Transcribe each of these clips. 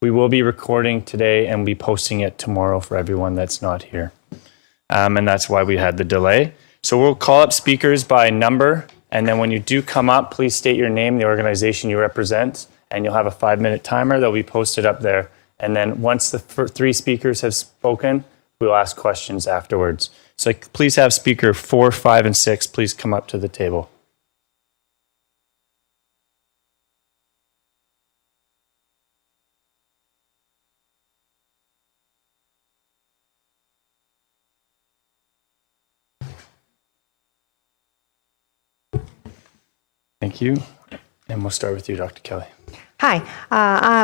We will be recording today and be posting it tomorrow for everyone that's not here. And that's why we had the delay. So we'll call up speakers by number. And then when you do come up, please state your name, the organization you represent, and you'll have a 5-minute timer that'll be posted up there. And then once the 3 speakers have spoken, we'll ask questions afterwards. So please have speaker 4, 5, and 6, please come up to the table. Thank you. And we'll start with you, Dr. Kelly. Hi,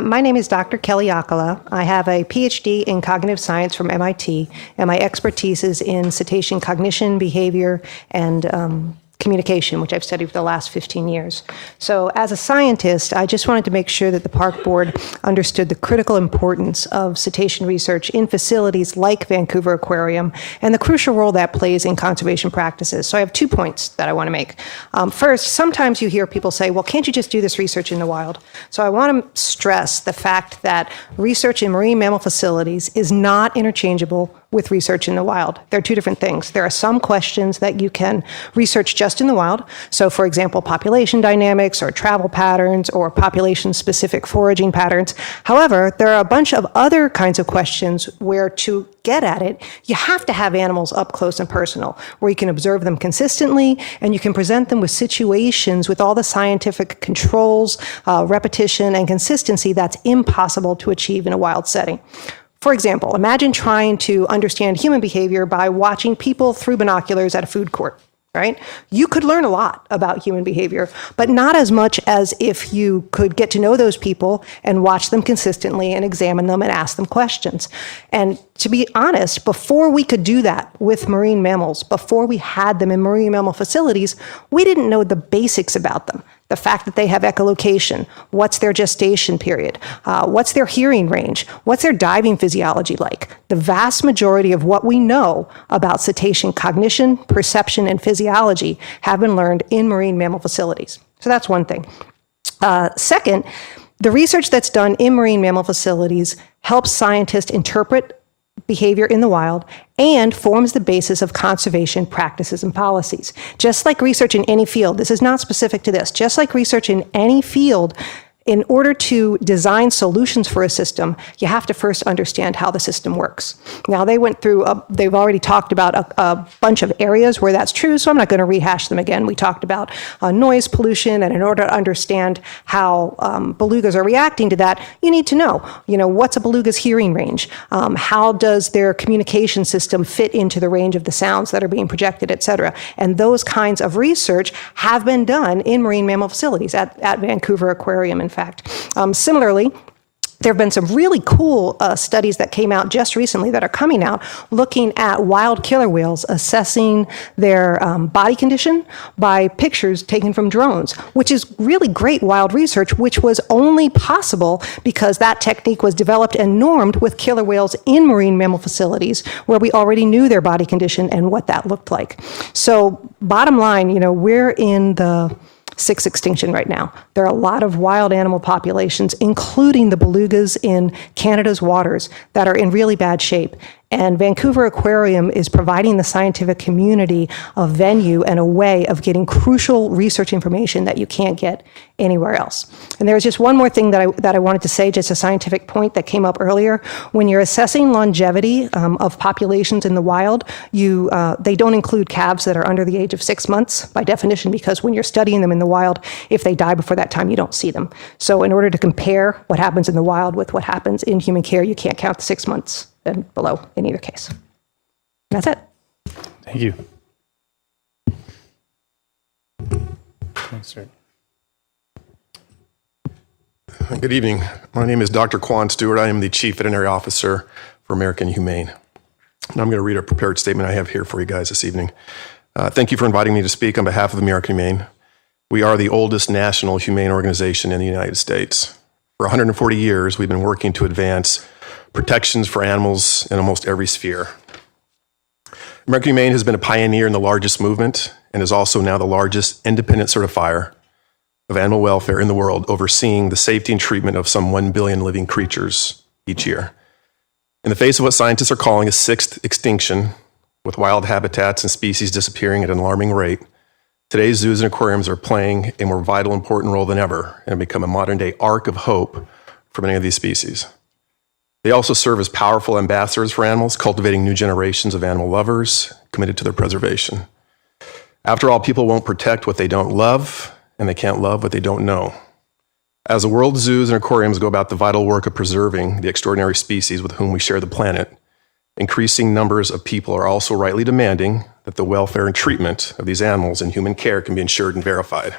my name is Dr. Kelly Ocula. I have a PhD in cognitive science from MIT, and my expertise is in cetacean cognition, behavior, and communication, which I've studied for the last 15 years. So as a scientist, I just wanted to make sure that the park board understood the critical importance of cetacean research in facilities like Vancouver Aquarium and the crucial role that plays in conservation practices. So I have 2 points that I want to make. First, sometimes you hear people say, well, can't you just do this research in the wild? So I want to stress the fact that research in marine mammal facilities is not interchangeable with research in the wild. They're 2 different things. There are some questions that you can research just in the wild. So for example, population dynamics or travel patterns or population-specific foraging patterns. However, there are a bunch of other kinds of questions where to get at it, you have to have animals up close and personal, where you can observe them consistently and you can present them with situations with all the scientific controls, repetition, and consistency that's impossible to achieve in a wild setting. For example, imagine trying to understand human behavior by watching people through binoculars at a food court, right? You could learn a lot about human behavior, but not as much as if you could get to know those people and watch them consistently and examine them and ask them questions. And to be honest, before we could do that with marine mammals, before we had them in marine mammal facilities, we didn't know the basics about them. The fact that they have echolocation, what's their gestation period, what's their hearing range, what's their diving physiology like. The vast majority of what we know about cetacean cognition, perception, and physiology have been learned in marine mammal facilities. So that's one thing. Second, the research that's done in marine mammal facilities helps scientists interpret behavior in the wild and forms the basis of conservation practices and policies. Just like research in any field, this is not specific to this, just like research in any field, in order to design solutions for a system, you have to first understand how the system works. Now, they went through, they've already talked about a bunch of areas where that's true, so I'm not going to rehash them again. We talked about noise pollution, and in order to understand how belugas are reacting to that, you need to know, what's a beluga's hearing range? How does their communication system fit into the range of the sounds that are being projected, et cetera? And those kinds of research have been done in marine mammal facilities at Vancouver Aquarium, in fact. Similarly, there have been some really cool studies that came out just recently that are coming out looking at wild killer whales, assessing their body condition by pictures taken from drones, which is really great wild research, which was only possible because that technique was developed and normed with killer whales in marine mammal facilities where we already knew their body condition and what that looked like. So bottom line, we're in the 6th extinction right now. There are a lot of wild animal populations, including the belugas in Canada's waters, that are in really bad shape. And Vancouver Aquarium is providing the scientific community a venue and a way of getting crucial research information that you can't get anywhere else. And there's just one more thing that I wanted to say, just a scientific point that came up earlier. When you're assessing longevity of populations in the wild, they don't include calves that are under the age of 6 months by definition, because when you're studying them in the wild, if they die before that time, you don't see them. So in order to compare what happens in the wild with what happens in human care, you can't count the 6 months and below in either case. That's it. Thank you. Thanks, sir. Good evening. My name is Dr. Kwan Stewart. I am the Chief Veterinary Officer for American Humane. And I'm going to read a prepared statement I have here for you guys this evening. Thank you for inviting me to speak on behalf of American Humane. We are the oldest national humane organization in the United States. For 140 years, we've been working to advance protections for animals in almost every sphere. American Humane has been a pioneer in the largest movement and is also now the largest independent certifier of animal welfare in the world, overseeing the safety and treatment of some 1 billion living creatures each year. In the face of what scientists are calling a sixth extinction, with wild habitats and species disappearing at an alarming rate, today's zoos and aquariums are playing a more vital, important role than ever and have become a modern-day ark of hope for many of these species. They also serve as powerful ambassadors for animals, cultivating new generations of animal lovers committed to their preservation. After all, people won't protect what they don't love, and they can't love what they don't know. As the world's zoos and aquariums go about the vital work of preserving the extraordinary species with whom we share the planet, increasing numbers of people are also rightly demanding that the welfare and treatment of these animals in human care can be ensured and verified.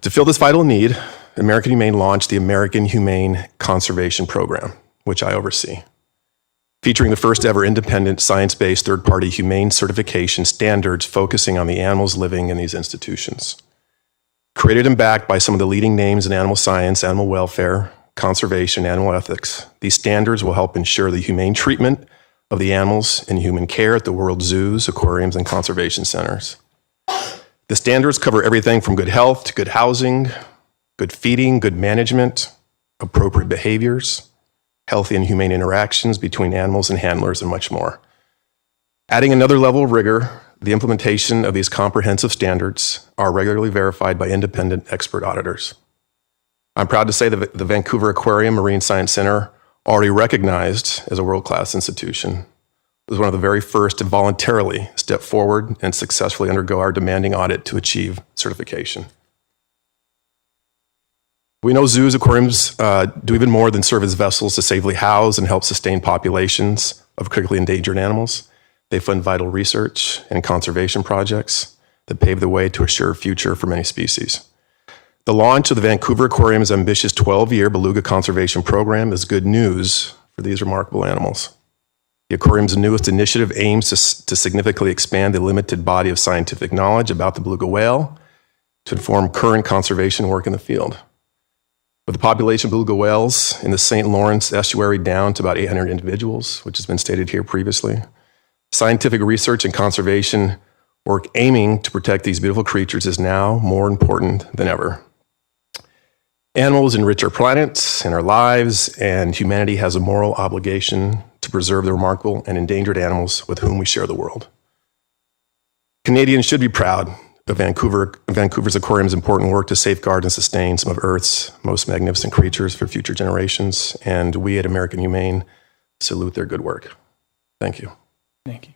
To fill this vital need, American Humane launched the American Humane Conservation Program, which I oversee, featuring the first ever independent, science-based, third-party humane certification standards focusing on the animals living in these institutions. Created and backed by some of the leading names in animal science, animal welfare, conservation, animal ethics, these standards will help ensure the humane treatment of the animals in human care at the world's zoos, aquariums, and conservation centers. The standards cover everything from good health to good housing, good feeding, good management, appropriate behaviors, healthy and humane interactions between animals and handlers, and much more. Adding another level of rigor, the implementation of these comprehensive standards are regularly verified by independent expert auditors. I'm proud to say that the Vancouver Aquarium Marine Science Center, already recognized as a world-class institution, was one of the very first to voluntarily step forward and successfully undergo our demanding audit to achieve certification. We know zoos, aquariums do even more than serve as vessels to safely house and help sustain populations of critically endangered animals. They fund vital research and conservation projects that pave the way to assure a future for many species. The launch of the Vancouver Aquarium's ambitious 12-year beluga conservation program is good news for these remarkable animals. The aquarium's newest initiative aims to significantly expand the limited body of scientific knowledge about the beluga whale to inform current conservation work in the field. With the population of beluga whales in the St. Lawrence estuary down to about 800 individuals, which has been stated here previously, scientific research and conservation work aiming to protect these beautiful creatures is now more important than ever. Animals enrich our planet and our lives, and humanity has a moral obligation to preserve the remarkable and endangered animals with whom we share the world. Canadians should be proud of Vancouver's aquarium's important work to safeguard and sustain some of Earth's most magnificent creatures for future generations, and we at American Humane salute their good work. Thank you. Thank you.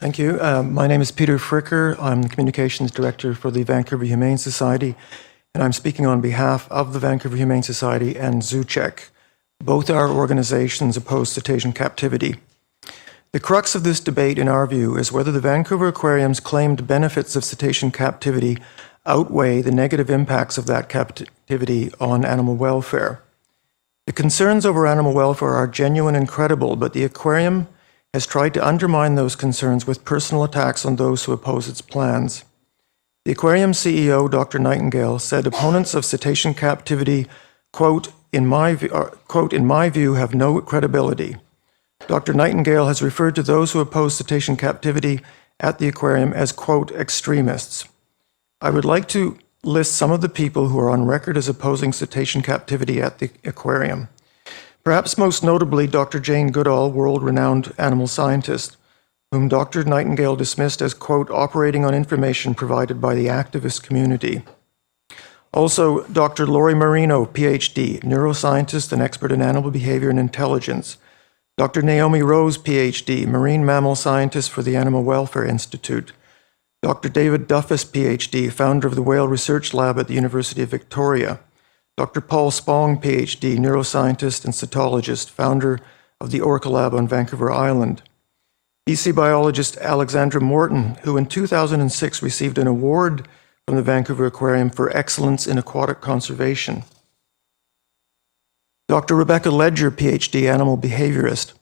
Thank you. My name is Peter Fricker. I'm the Communications Director for the Vancouver Humane Society, and I'm speaking on behalf of the Vancouver Humane Society and ZooCheck. Both our organizations oppose cetacean captivity. The crux of this debate, in our view, is whether the Vancouver Aquarium's claimed benefits of cetacean captivity outweigh the negative impacts of that captivity on animal welfare. The concerns over animal welfare are genuine and credible, but the aquarium has tried to undermine those concerns with personal attacks on those who oppose its plans. The aquarium CEO, Dr. Nightingale, said opponents of cetacean captivity, quote, in my view, have no credibility. Dr. Nightingale has referred to those who oppose cetacean captivity at the aquarium as, quote, extremists. I would like to list some of the people who are on record as opposing cetacean captivity at the aquarium. Perhaps most notably, Dr. Jane Goodall, world-renowned animal scientist, whom Dr. Nightingale dismissed as, quote, operating on information provided by the activist community. Also, Dr. Lori Marino, PhD, neuroscientist and expert in animal behavior and intelligence. Dr. Naomi Rose, PhD, marine mammal scientist for the Animal Welfare Institute. Dr. David Duffus, PhD, founder of the Whale Research Lab at the University of Victoria. Dr. Paul Spong, PhD, neuroscientist and cytologist, founder of the Orca Lab on Vancouver Island. BC biologist Alexandra Morton, who in 2006 received an award from the Vancouver Aquarium for excellence in aquatic conservation. Dr. Rebecca Ledger, PhD, animal behaviorist.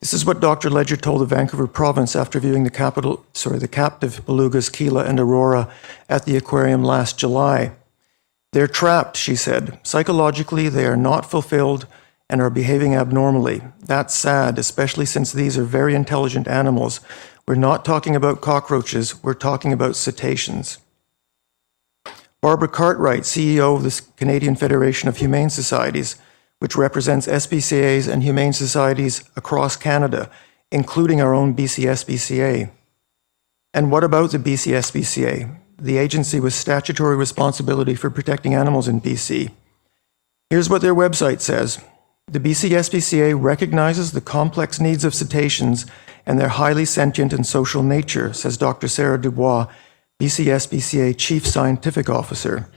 This is what Dr. Ledger told the Vancouver province after viewing the captive belugas Keela and Aurora at the aquarium last July. They're trapped, she said. Psychologically, they are not fulfilled and are behaving abnormally. That's sad, especially since these are very intelligent animals. We're not talking about cockroaches, we're talking about cetaceans. Barbara Cartwright, CEO of the Canadian Federation of Humane Societies, which represents SPCAs and humane societies across Canada, including our own BC-SPCA. And what about the BC-SPCA, the agency with statutory responsibility for protecting animals in BC? Here's what their website says. The BC-SPCA recognizes the complex needs of cetaceans and their highly sentient and social nature, says Dr. Sarah Dubois, BC-SPCA Chief Scientific Officer.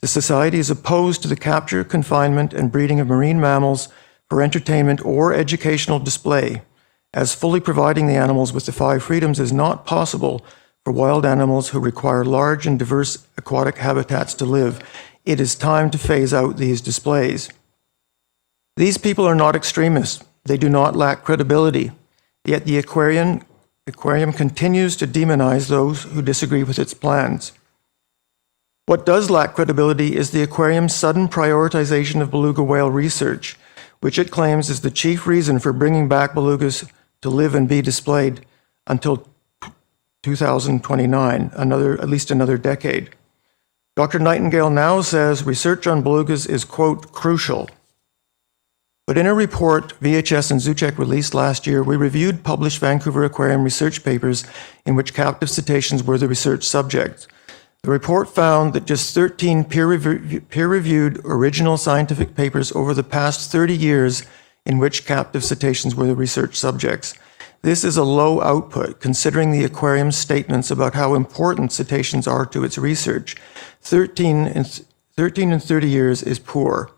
The Society is opposed to the capture, confinement, and breeding of marine mammals for entertainment or educational display, as fully providing the animals with the 5 freedoms is not possible for wild animals who require large and diverse aquatic habitats to live. It is time to phase out these displays. These people are not extremists. They do not lack credibility. Yet the aquarium continues to demonize those who disagree with its plans. What does lack credibility is the aquarium's sudden prioritization of beluga whale research, which it claims is the chief reason for bringing back belugas to live and be displayed until 2029, at least another decade. Dr. Nightingale now says research on belugas is, quote, crucial. But in a report VHS and Zuchek released last year, we reviewed published Vancouver Aquarium research papers in which captive cetaceans were the research subjects. The report found that just 13 peer-reviewed original scientific papers over the past 30 years in which captive cetaceans were the research subjects. This is a low output, considering the aquarium's statements about how important cetaceans are to its research. 13 in 30 years is poor.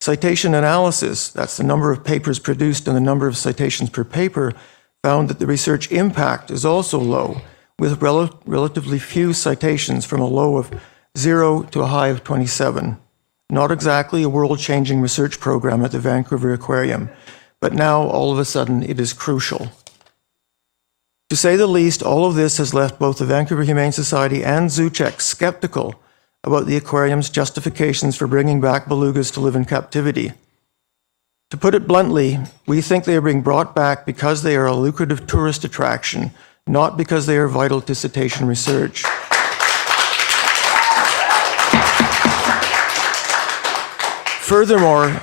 Citation analysis, that's the number of papers produced and the number of citations per paper, found that the research impact is also low, with relatively few citations from a low of 0 to a high of 27. Not exactly a world-changing research program at the Vancouver Aquarium, but now all of a sudden it is crucial. To say the least, all of this has left both the Vancouver Humane Society and Zuchek skeptical about the aquarium's justifications for bringing back belugas to live in captivity. To put it bluntly, we think they are being brought back because they are a lucrative tourist attraction, not because they are vital to cetacean research. Furthermore,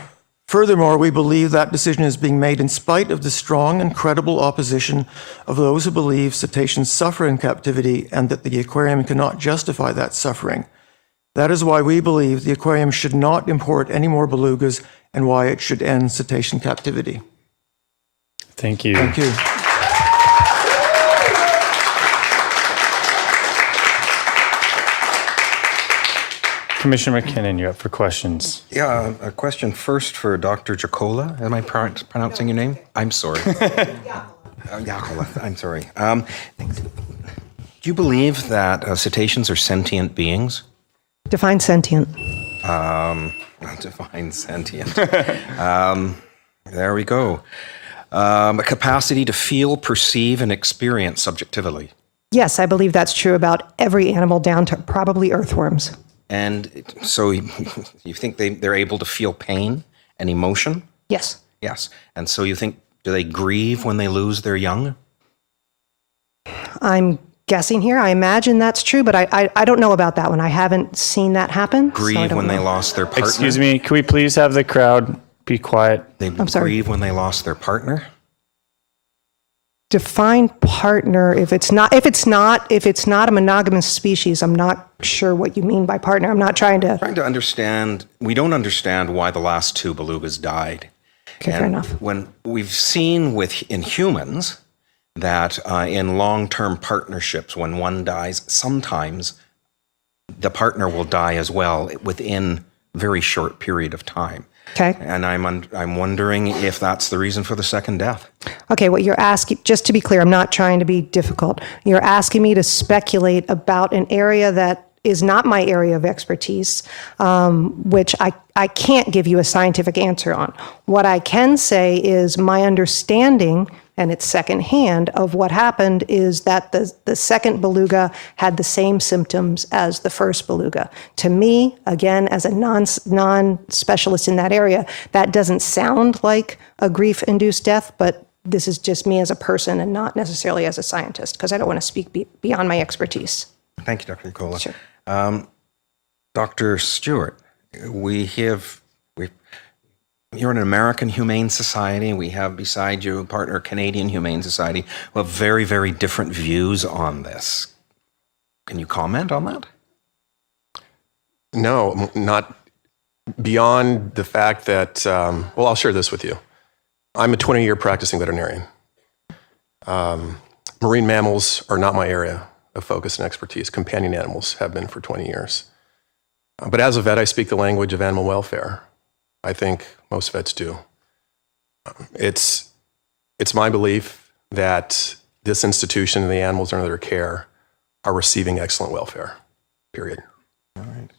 we believe that decision is being made in spite of the strong and credible opposition of those who believe cetaceans suffer in captivity and that the aquarium cannot justify that suffering. That is why we believe the aquarium should not import any more belugas and why it should end cetacean captivity. Thank you. Thank you. Commissioner McKinnon, you're up for questions. Yeah, a question first for Dr. Ocula. Am I pronouncing your name? I'm sorry. Ocula, I'm sorry. Do you believe that cetaceans are sentient beings? Define sentient. Define sentient. There we go. A capacity to feel, perceive, and experience subjectively. Yes, I believe that's true about every animal down to probably earthworms. And so you think they're able to feel pain and emotion? Yes. Yes. And so you think, do they grieve when they lose their young? I'm guessing here. I imagine that's true, but I don't know about that one. I haven't seen that happen. Grieve when they lost their partner? Excuse me, can we please have the crowd be quiet? I'm sorry. Grieve when they lost their partner? Define partner. If it's not a monogamous species, I'm not sure what you mean by partner. I'm not trying to understand. We don't understand why the last 2 belugas died. Okay, fair enough. When we've seen in humans that in long-term partnerships, when one dies, sometimes the partner will die as well within a very short period of time. Okay. And I'm wondering if that's the reason for the second death. Okay, what you're asking, just to be clear, I'm not trying to be difficult. You're asking me to speculate about an area that is not my area of expertise, which I can't give you a scientific answer on. What I can say is my understanding and it's secondhand of what happened is that the second beluga had the same symptoms as the first beluga. To me, again, as a non-specialist in that area, that doesn't sound like a grief-induced death, but this is just me as a person and not necessarily as a scientist, because I don't want to speak beyond my expertise. Thank you, Dr. Ocula. Sure. Dr. Stewart, you're an American Humane Society. We have beside you a partner, Canadian Humane Society, who have very, very different views on this. Can you comment on that? No, not beyond the fact that, well, I'll share this with you. I'm a 20-year practicing veterinarian. Marine mammals are not my area of focus and expertise. Companion animals have been for 20 years. But as a vet, I speak the language of animal welfare. I think most vets do. It's my belief that this institution and the animals under their care are receiving excellent welfare, period. All right.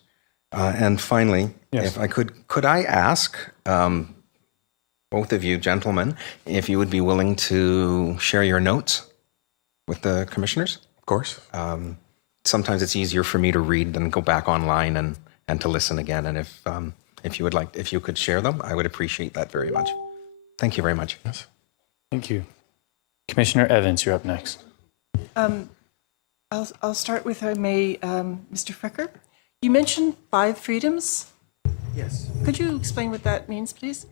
And finally, Yes. if I could I ask both of you gentlemen if you would be willing to share your notes with the commissioners? Of course. Sometimes it's easier for me to read than go back online and to listen again. And if you could share them, I would appreciate that very much. Thank you very much. Yes. Thank you. Commissioner Evans, you're up next. I'll start with, if I may, Mr. Fricker. You mentioned 5 freedoms. Yes. Could you explain what that means, please?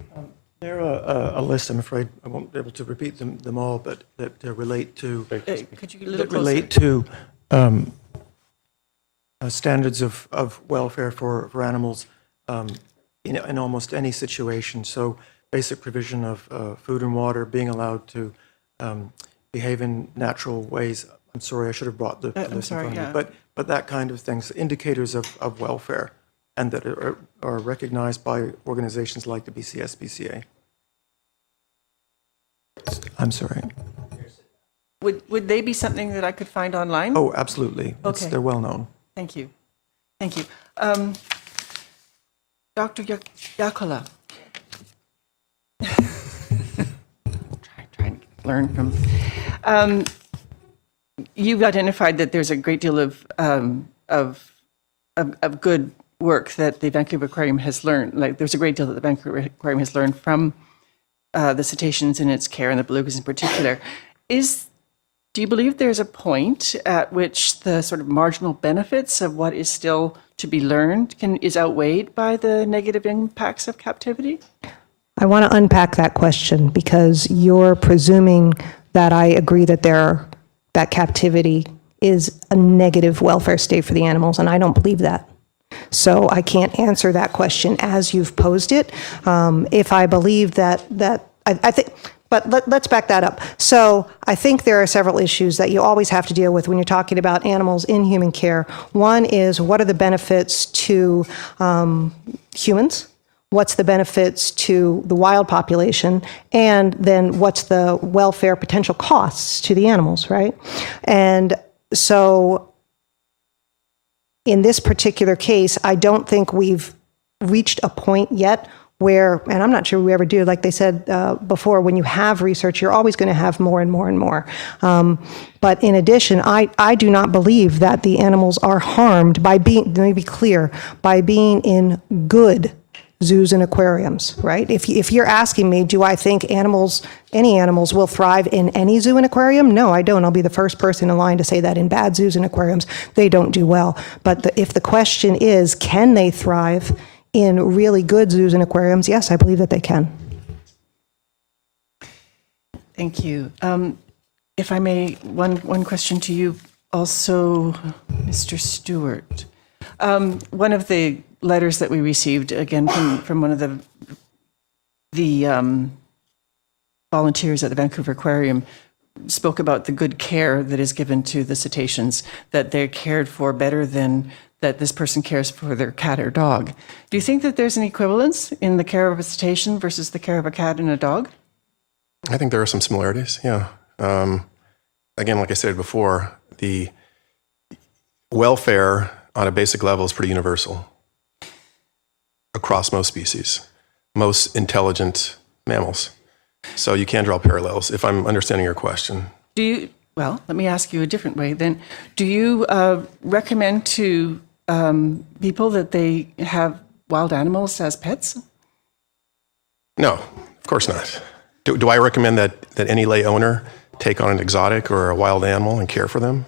There are a list, I'm afraid I won't be able to repeat them all, but that relate to Could you get a little that closer? relate to standards of welfare for animals in almost any situation. So basic provision of food and water, being allowed to behave in natural ways. I'm sorry, I should have brought the list in sorry, front of yeah. me. But that kind of things, indicators of welfare, and that are recognized by organizations like the BCS-BCA. I'm sorry. Would they be something that I could find online? Oh, absolutely. Okay. They're well known. Thank you. Thank you. Dr. Ocula. Trying to learn from. You've identified that there's a great deal of good work that the Vancouver Aquarium has learned. Like there's a great deal that the Vancouver Aquarium has learned from the cetaceans in its care and the belugas in particular. Do you believe there's a point at which the sort of marginal benefits of what is still to be learned is outweighed by the negative impacts of captivity? I want to unpack that question because you're presuming that I agree that that captivity is a negative welfare state for the animals, and I don't believe that. So I can't answer that question as you've posed it. If I believe that I think, but let's back that up. So I think there are several issues that you always have to deal with when you're talking about animals in human care. One is, what are the benefits to humans? What's the benefits to the wild population? And then what's the welfare potential costs to the animals, right? And so in this particular case, I don't think we've reached a point yet where, and I'm not sure we ever do, like they said before, when you have research, you're always going to have more and more and more. But in addition, I do not believe that the animals are harmed by being, let me be clear, by being in good zoos and aquariums, right? If you're asking me, do I think any animals will thrive in any zoo and aquarium? No, I don't. I'll be the first person in line to say that in bad zoos and aquariums, they don't do well. But if the question is, can they thrive in really good zoos and aquariums? Yes, I believe that they can. Thank you. If I may, one question to you also, Mr. Stewart. One of the letters that we received, again, from one of the volunteers at the Vancouver Aquarium, spoke about the good care that is given to the cetaceans, that they're cared for better than that this person cares for their cat or dog. Do you think that there's an equivalence in the care of a cetacean versus the care of a cat and a dog? I think there are some similarities, yeah. Again, like I said before, the welfare on a basic level is pretty universal across most species, most intelligent mammals. So you can draw parallels, if I'm understanding your question. Well, let me ask you a different way then. Do you recommend to people that they have wild animals as pets? No, of course not. Do I recommend that any lay owner take on an exotic or a wild animal and care for them?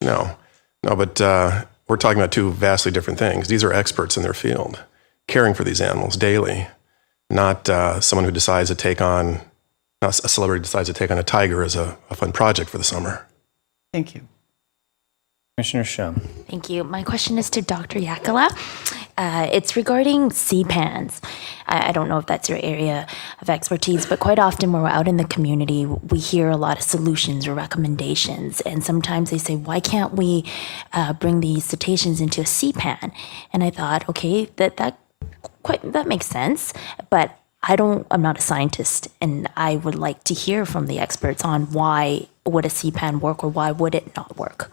No, but we're talking about two vastly different things. These are experts in their field, caring for these animals daily, not someone who decides to take on, not a celebrity decides to take on a tiger as a fun project for the summer. Thank you. Commissioner Shum. Thank you. My question is to Dr. Ocula. It's regarding CPANs. I don't know if that's your area of expertise, but quite often when we're out in the community, we hear a lot of solutions or recommendations. And sometimes they say, why can't we bring these cetaceans into a CPAN? And I thought, okay, that makes sense. But I'm not a scientist, and I would like to hear from the experts on why would a CPAN work or why would it not work?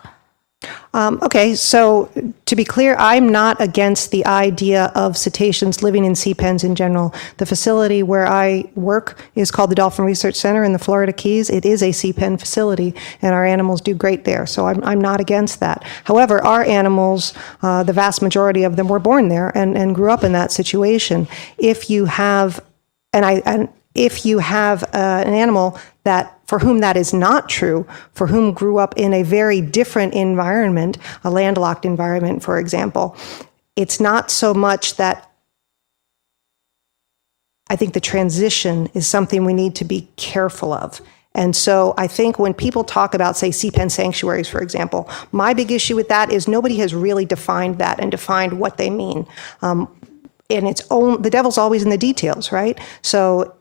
Okay, so to be clear, I'm not against the idea of cetaceans living in sea pens in general. The facility where I work is called the Dolphin Research Center in the Florida Keys. It is a sea pen facility, and our animals do great there, so I'm not against that. However, our animals, the vast majority of them were born there and grew up in that situation. If you have, if you have an animal that for whom that is not true, for whom grew up in a very different environment, a landlocked environment, for example, it's not so much that I think the transition is something we need to be careful of. And so I think when people talk about, say, sea pen sanctuaries, for example, my big issue with that is nobody has really defined that and defined what they mean. And the devil's always in the details, right? So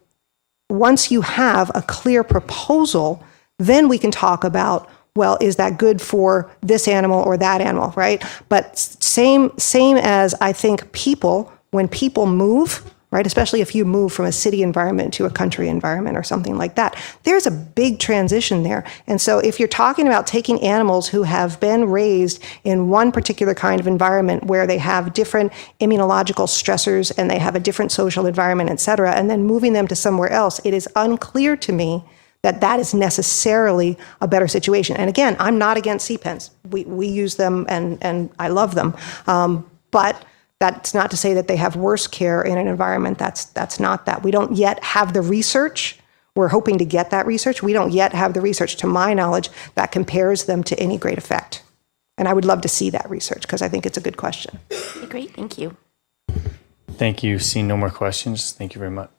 once you have a clear proposal, then we can talk about, well, is that good for this animal or that animal, right? But same as I think people, when people move, right, especially if you move from a city environment to a country environment or something like that, there's a big transition there. And so if you're talking about taking animals who have been raised in one particular kind of environment where they have different immunological stressors and they have a different social environment, et cetera, and then moving them to somewhere else, it is unclear to me that that is necessarily a better situation. And again, I'm not against sea pens. We use them and I love them. But that's not to say that they have worse care in an environment. That's not that. We don't yet have the research. We're hoping to get that research. We don't yet have the research, to my knowledge, that compares them to any great effect. And I would love to see that research because I think it's a good question. Okay, great, thank you. Thank you. Seeing no more questions, thank you very much.